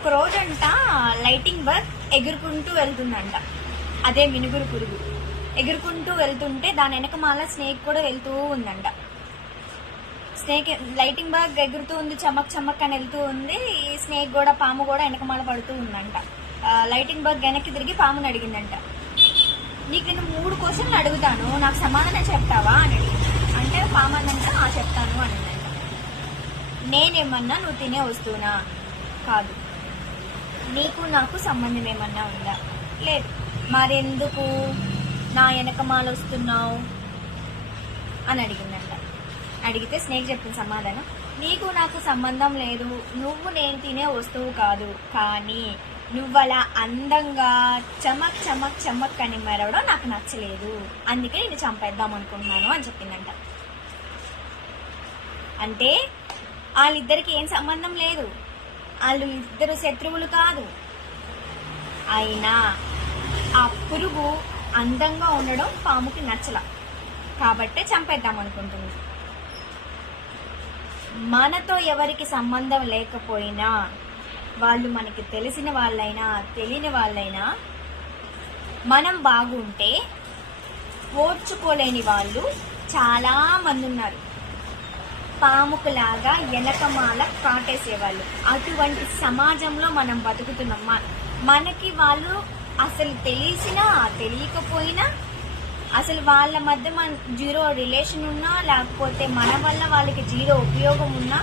ఒక రోజంట lighting bug ఎగురుకుంటూ వెళ్తుందంట. అదే మినుగురు పురుగు. ఎగురుకుంటూ వెళ్తుంటే దాని వెనక మాల స్నేక్ కూడా వెళ్తూ ఉందంట. స్నేక్ లైటింగ్ బగ్ ఎగురుతూ ఉంది చమక్ చమక్ అని వెళ్తూ ఉంది. ఈ స్నేక్ కూడా పాము కూడా వెనకమాల పడుతూ ఉందంట. లైటింగ్ బాగ్ వెనక్కి తిరిగి పాముని అడిగిందంట. నీకు నేను మూడు క్వశ్చన్లు అడుగుతాను నాకు సమాధానం చెప్తావా అని అడిగింది. అంటే పాము అన్నంట ఆ చెప్తాను అనిందంట. నేనేమన్నా నువ్వు తినే వస్తువునా? కాదు. నీకు నాకు సంబంధం ఏమన్నా ఉందా? లేదు. మరెందుకు? నా వెనక మాలొస్తున్నావు? అని అడిగిందంట. అడిగితే స్నేక్ చెప్పిన సమాధానం నీకు నాకు సంబంధం లేదు. నువ్వు నేను తినే వస్తువు కాదు. కానీ నువ్వలా అందంగా చమక్ చమక్ చమక్ అని మెరవడం నాకు నచ్చలేదు. అందుకే నేను చంపేద్దాం అనుకుంటున్నాను అని చెప్పిందంట. అంటే వాళ్ళిద్దరికి ఏం సంబంధం లేదు? వాళ్ళు ఇద్దరు శత్రువులు కాదు. అయినా ఆ పురుగు అందంగా ఉండడం పాముకి నచ్చల. కాబట్టే చంపేద్దాం అనుకుంటుంది. మనతో ఎవరికి సంబంధం లేకపోయినా వాళ్ళు మనకి తెలిసిన వాళ్ళైనా తెలియని వాళ్ళైనా మనం బాగుంటే ఓర్చుకోలేని వాళ్ళు చాలా మంది ఉన్నారు. పాముకులాగా వెనకమాల కాటేసేవాళ్ళు. అటువంటి సమాజంలో మనం బతుకుతున్నాం. మనకి వాళ్ళు అసలు తెలిసినా తెలియకపోయినా అసలు వాళ్ళ మధ్య మన జీరో రిలేషన్ ఉన్నా లేకపోతే మన వల్ల వాళ్ళకి జీరో ఉపయోగం ఉన్నా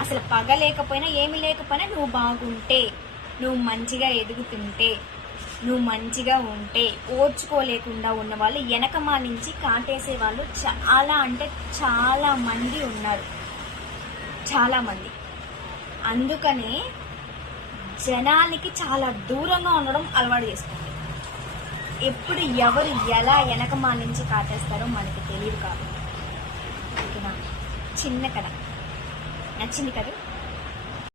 అసలు పగ లేకపోయినా ఏమి లేకపోయినా నువ్వు బాగుంటే నువ్వు మంచిగా ఎదుగుతుంటే నువ్వు మంచిగా ఉంటే ఓర్చుకోలేకుండా ఉన్న వాళ్ళు వెనకమా నుంచి కాటేసే వాళ్ళు చాలా అంటే చాలా మంది ఉన్నారు. చాలా మంది. అందుకనే జనానికి చాలా దూరంగా ఉండడం అలవాటు చేసుకోండి. ఎప్పుడు ఎవరు ఎలా వెనకమా నుంచి కాటేస్తారో మనకి తెలియదు కాబట్టి. ఓకేనా? చిన్న కథ. నచ్చింది కదా?